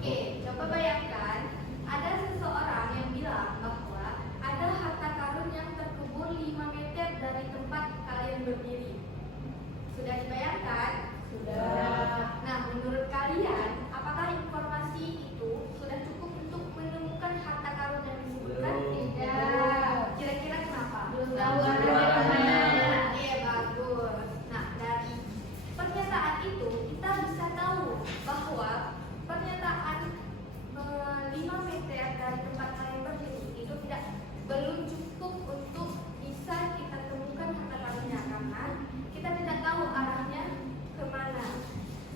Oke, coba bayangkan ada seseorang yang bilang bahwa ada harta karun yang terkubur 5 meter dari tempat kalian berdiri. Sudah dibayangkan? Sudah. Nah, menurut kalian, apakah informasi itu sudah cukup untuk menemukan harta karun yang disebutkan? Belum. Tidak. Kira-kira kenapa? Belum Nah, tahu arahnya kemana. Iya, bagus. Nah, dari pernyataan itu kita bisa tahu bahwa pernyataan 5 meter dari tempat kalian berdiri itu belum cukup untuk bisa kita temukan harta karunnya karena kita tidak tahu arahnya kemana.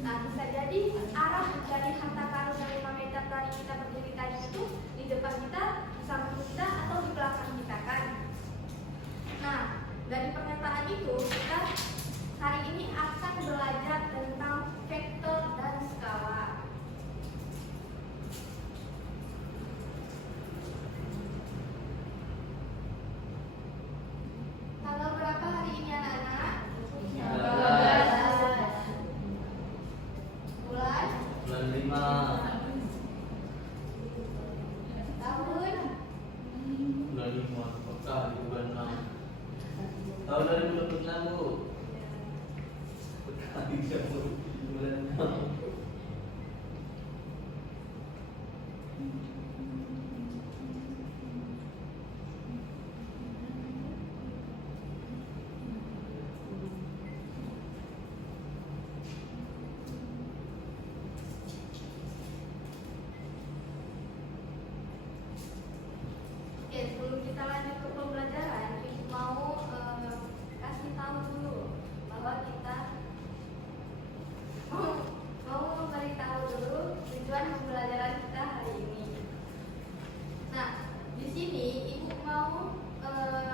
Nah, bisa jadi arah dari harta karun yang 5 meter dari kita berdiri tadi itu di depan kita, di samping kita, atau di belakang kita kan. Nah, dari pernyataan itu kita hari ini akan belajar tentang vektor dan skala. Tanggal berapa hari ini anak-anak? 19. Bulan? Bulan 5. Tahun? Bulan 5. Mekah di bulan 6. Tahun 2026, Bu. Mekah di bulan 6. Oke, sebelum kita lanjut ke pembelajaran, Ibu mau kasih tahu dulu bahwa kita mau memberitahu dulu tujuan pembelajaran kita hari ini. Nah, di sini Ibu mau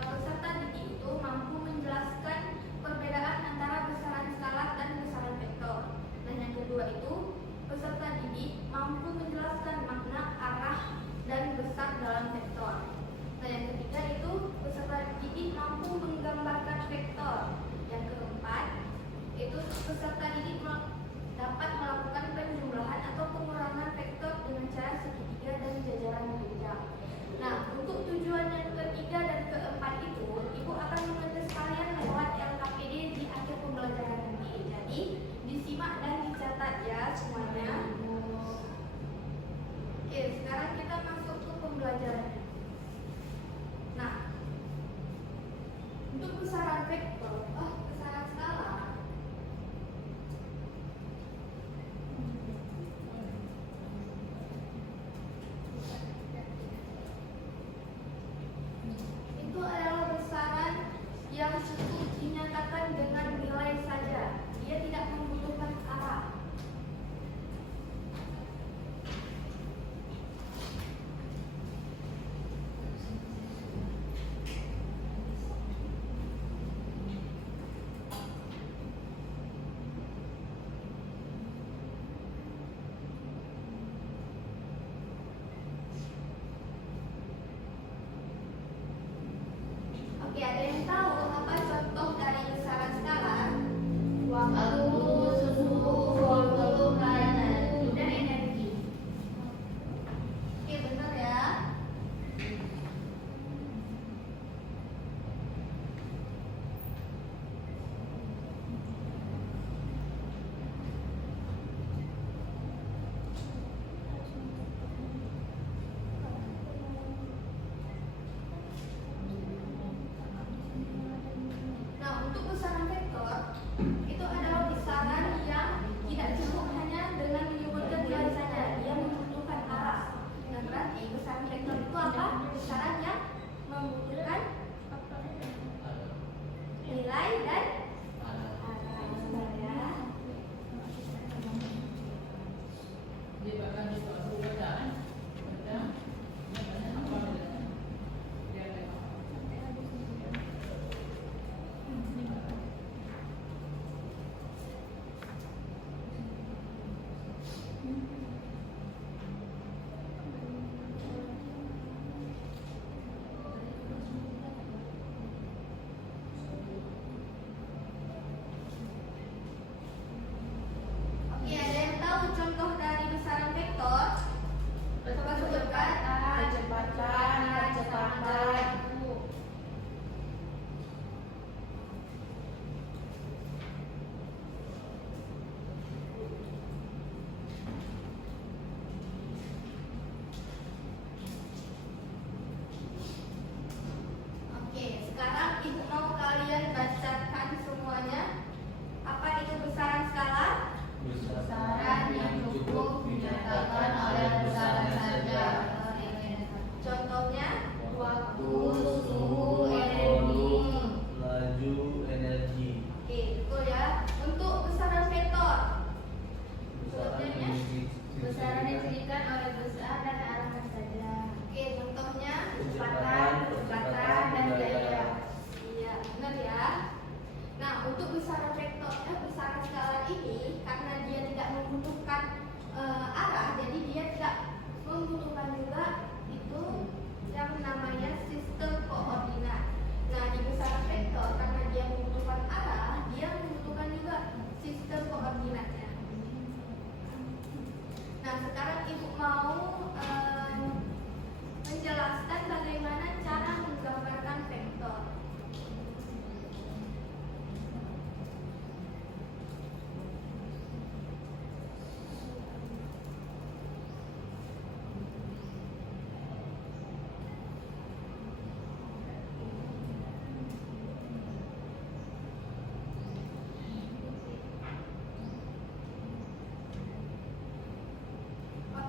peserta didik itu mampu menjelaskan perbedaan antara besaran skalar dan besaran vektor. Dan yang kedua itu peserta didik mampu menjelaskan makna arah dan besar dalam vektor. Nah, yang ketiga itu peserta didik mampu menggambarkan vektor. Yang keempat itu peserta didik dapat melakukan penjumlahan atau pengurangan vektor dengan cara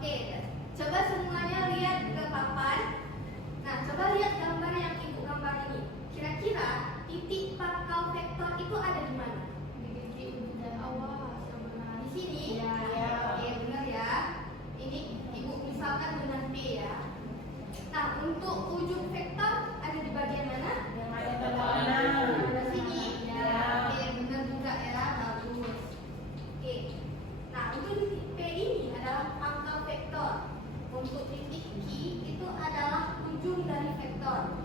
Oke, coba semuanya lihat ke papan. Nah, coba lihat gambar yang ibu gambar ini. Kira-kira titik pangkal vektor itu ada di mana? Di sini? Ya. Oke, benar ya. Ini ibu misalkan dengan P ya. Nah, untuk ujung vektor ada di bagian mana? Yang ada tanda panah. Di sini? Ya. Oke, benar juga ya. Bagus. Oke. Nah, untuk titik P ini adalah pangkal vektor. Untuk titik Q itu adalah ujung dari vektor.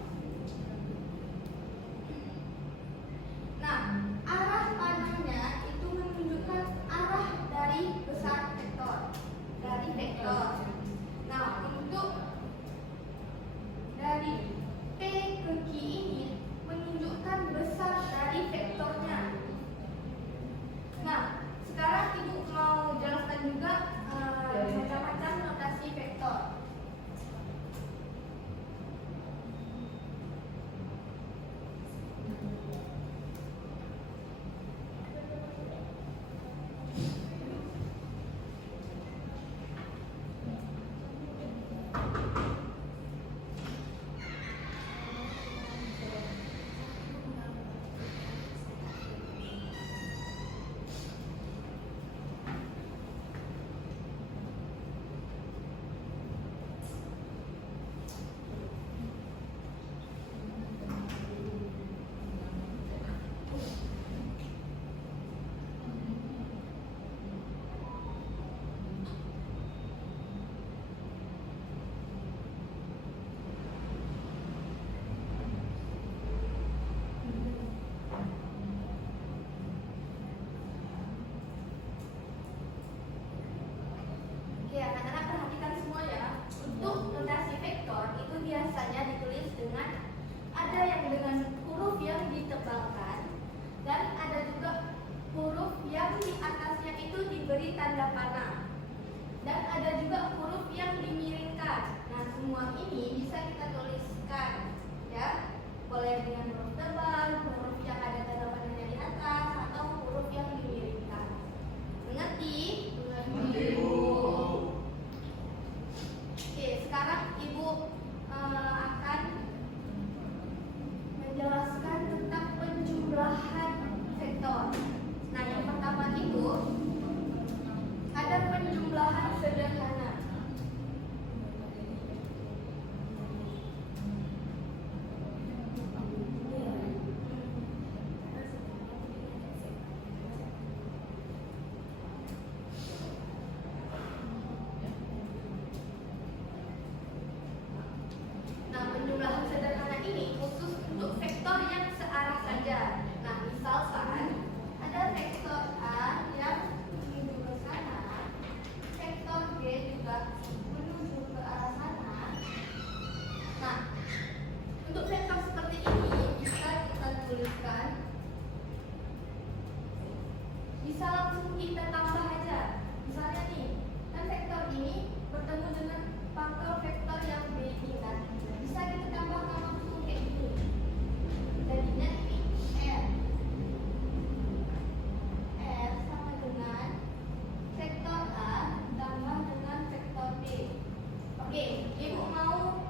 Nah, arah panahnya itu menunjukkan arah dari besar vektor. Dari vektor. Nah, untuk dari P ke Q ini menunjukkan besar dari vektornya. Nah, sekarang ibu mau jelaskan juga macam-macam notasi vektor. Oke, anak-anak perhatikan semua ya. Untuk notasi vektor itu biasanya ditulis dengan ada yang dengan huruf yang ditebalkan dan ada juga huruf yang di atasnya itu diberi tanda panah. Dan ada juga huruf yang dimiringkan. Nah, semua ini bisa kita tuliskan ya. Boleh dengan huruf tebal, huruf yang ada tanda panahnya di atas atau huruf yang dimiringkan. Mengerti? Mengerti, Bu. Oke, sekarang ibu akan menjelaskan tentang penjumlahan vektor. Nah, yang pertama itu ada penjumlahan sederhana. Nah, penjumlahan sederhana ini khusus untuk vektor yang searah saja. Nah, misalkan ada vektor A yang menuju ke sana, vektor B juga menuju ke arah sana. Nah, untuk vektor seperti ini bisa kita tuliskan, bisa langsung kita tambah aja. Misalnya nih, kan vektor ini bertemu dengan pangkal vektor yang B ini kan, bisa kita tambahkan langsung kayak gini. Jadinya ini R sama dengan vektor A tambah dengan vektor B. Oke, ibu mau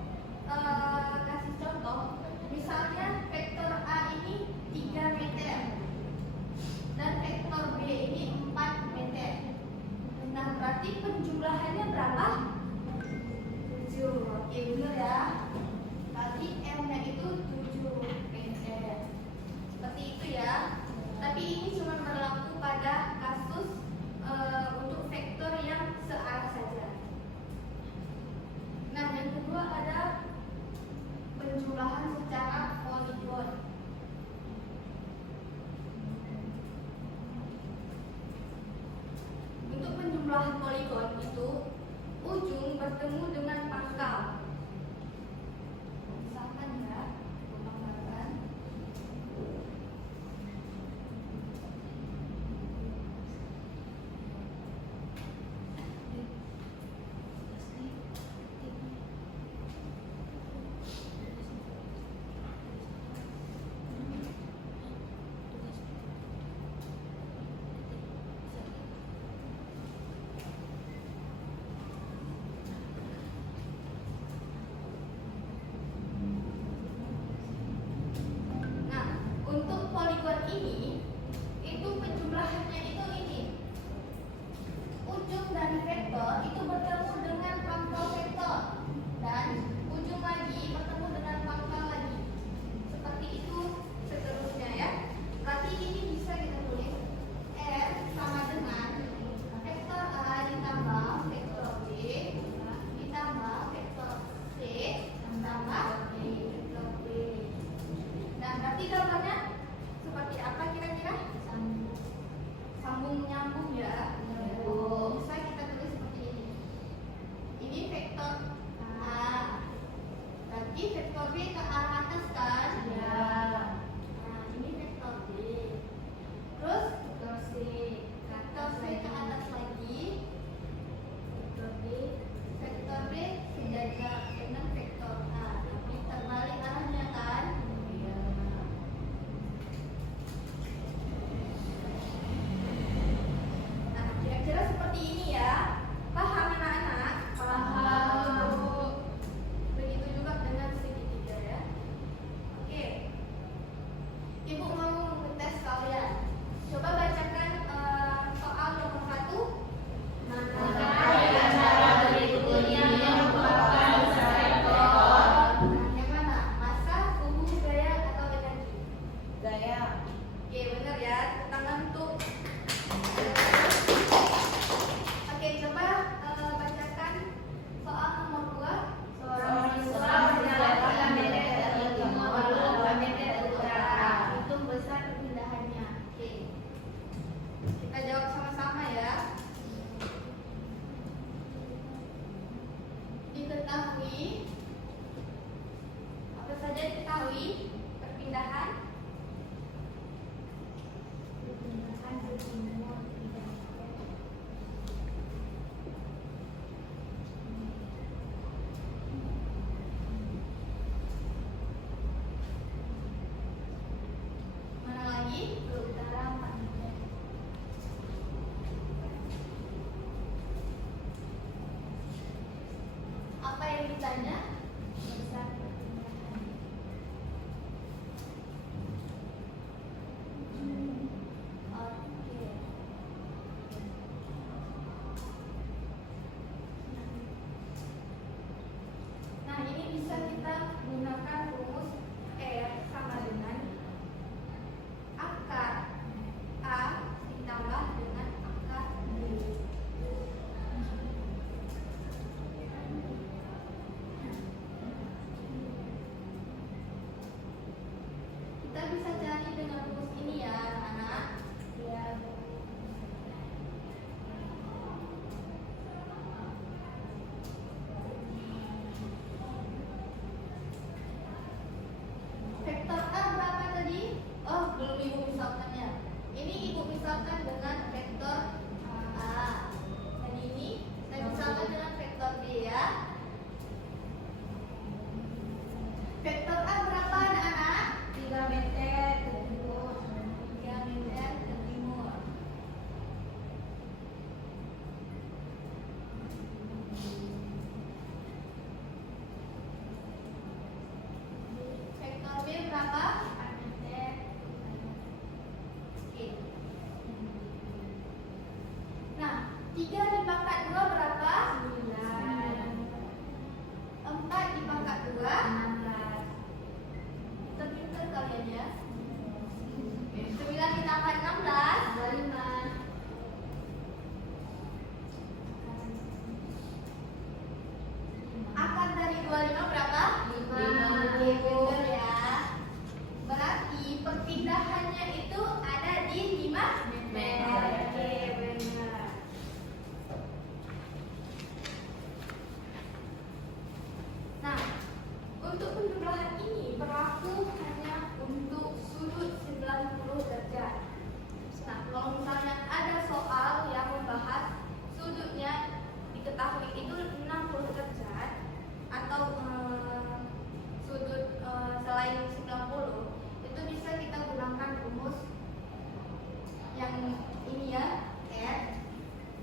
kasih contoh. Misalnya vektor A ini 3 meter dan vektor B ini 4 meter. Nah, berarti penjumlahannya berapa? 7. Oke, benar ya. Tadi M-nya itu 7 meter. Seperti itu ya. Tapi ini cuma berlaku pada kasus untuk vektor yang searah saja. Nah, yang kedua ada penjumlahan secara poligon. Untuk penjumlahan poligon itu ujung bertemu dengan pangkal. Misalkan ya, gambarkan. vektor A. Berarti vektor B ke arah atas kan? Ya. Nah, ini vektor B. Terus vektor C ke atas lagi. Vektor B sejajar dengan vektor A. Tapi terbalik arahnya kan? Ya. Nah, kira-kira seperti ini ya. Paham anak-anak? Paham. Begitu juga dengan segitiga ya. Oke. Ibu mau mengetes kalian. Coba bacakan soal nomor 1. Yang mana? Massa, suhu, gaya, atau energi? Gaya. Oke, benar ya. Tangan untuk. Oke, coba bacakan soal nomor 2. Seorang siswa berjalan 3 meter dari timur lalu 2 meter ke utara. Hitung besar perpindahannya. Oke. Kita jawab sama-sama ya. Diketahui apa saja diketahui perpindahan ke timur 3 meter. Mana lagi? Ke utara 4 meter. Apa yang ditanya? Besar perpindahan. Oke. Nah, ini bisa kita gunakan rumus R sama dengan akar A ditambah dengan akar B. Kita bisa cari dengan rumus ini ya, anak-anak. Ya. Vektor A berapa tadi? Oh, belum ibu misalkannya. Ini ibu misalkan dengan vektor A. Dan ini saya misalkan dengan vektor B ya. Vektor A berapa anak-anak? 3 meter ke timur. 3 meter ke timur. Vektor B berapa? 4 meter. Oke. Nah, 3 dipangkat 2 berapa? 9. 4 dipangkat 2. 16. Pinter kalian ya. 9 ditambah 16 25. akar dari 25 berapa? 5. Oke, bener ya. Berarti perpindahannya itu ada di 5 meter. Oke, benar. Nah, untuk penjumlahan ini berlaku hanya untuk sudut 90 derajat. Nah, kalau misalnya ada soal yang membahas sudutnya diketahui itu 60 derajat atau sudut selain 90, itu bisa kita gunakan rumus yang ini ya, R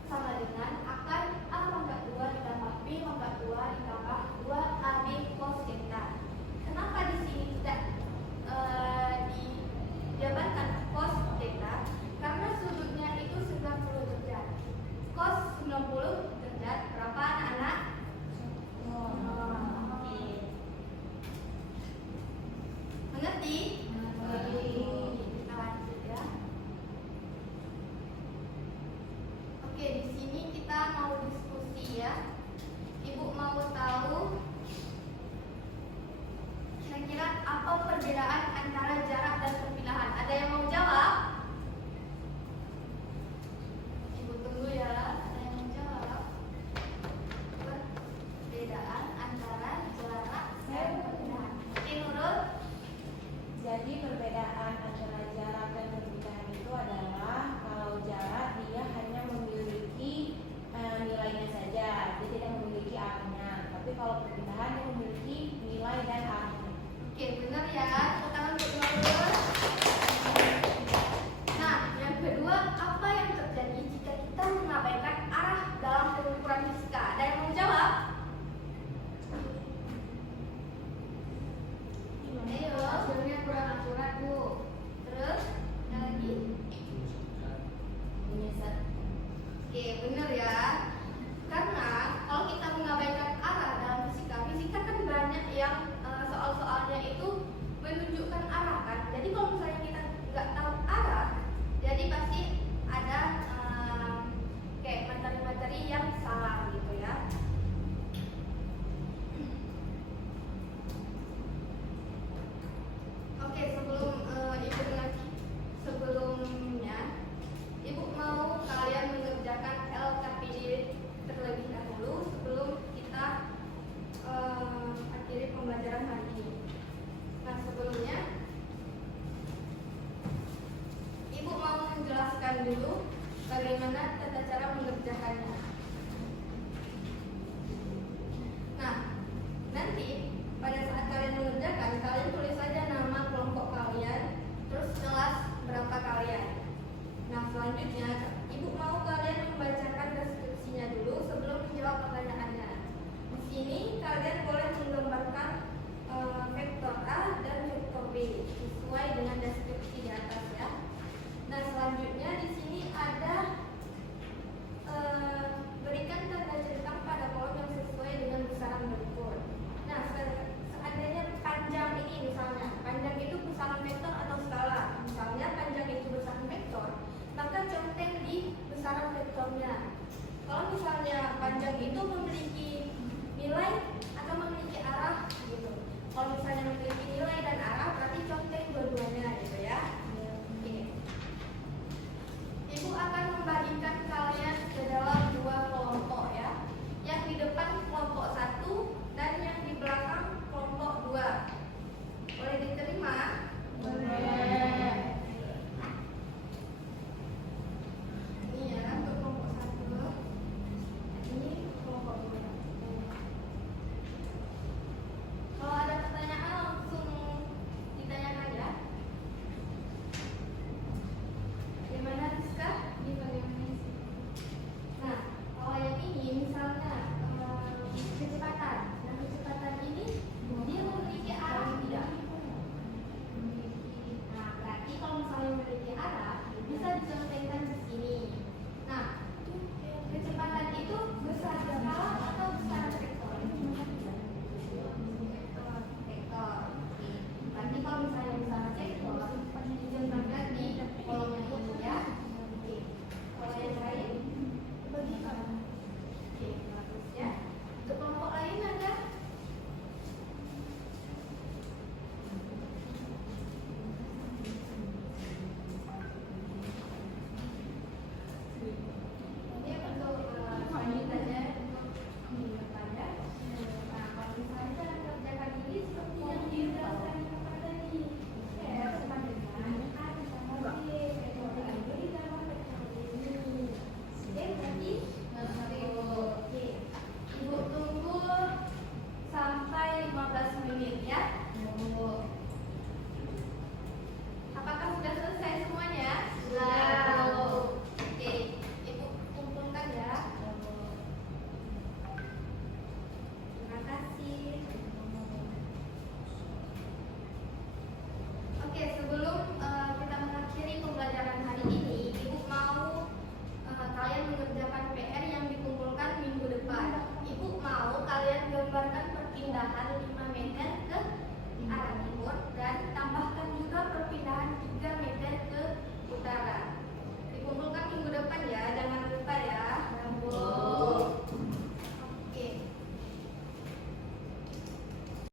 sama dengan akar A pangkat 2 ditambah B pangkat 2 ditambah 2AB cos theta. Kenapa di sini tidak dijabarkan cos theta? Karena sudutnya itu 90 derajat. Cos 90 derajat berapa anak-anak? Oke. Mengerti? Mengerti. Kita lanjut ya. Oke, di sini kita mau diskusi ya. Ibu mau tahu kira-kira apa perbedaan antara jarak dan perpindahan? Ada yang mau jawab? Ibu tunggu ya. Ada yang mau jawab? Berbeda. artinya. Tapi kalau perpindahan dia memiliki nilai dan arti. Oke, benar ya. Tepuk tangan untuk Nurul.